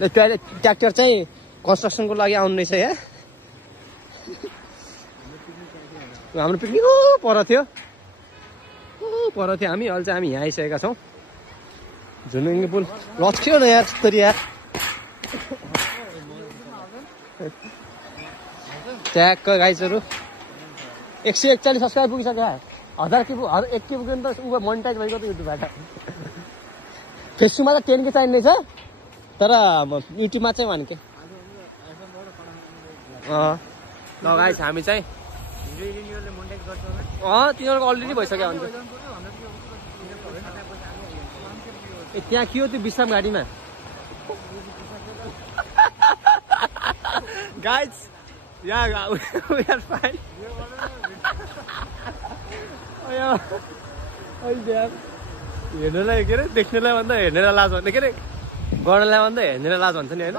Toilet tractor चाहिँ कन्स्ट्रक्सनको लागि आउनु रहेछ यहाँ हाम्रो पिकनिक पर थियो हामी अहिले चाहिँ हामी यहाँ आइसकेका छौँ झुलुङ्गे पुल लच्क्यो न यार यस्तरी यार ट्याक्क गाइजहरू 141 सब्सक्राइब पुगिसक्यो 1000 के 1 के पुग्यो नि त उ मोनिटाइज भइगयो त युट्युबबाट फेसबुकमा त 10 के चाहिने छ तर युट्युबमा चाहिँ भनेको ल गाइस हामी चाहिँ तिनीहरूको अलरेडी भइसक्यो हुन्छ त्यहाँ के हो त्यो विश्राम गाडीमा guys Yeah, we are fine. हेर्नलाई के अरे देख्नेलाई भन्दा हेर्नेलाई लाज भन्दा के अरे गर्नलाई भन्दा हेर्नेलाई लाज भन्छ नि होइन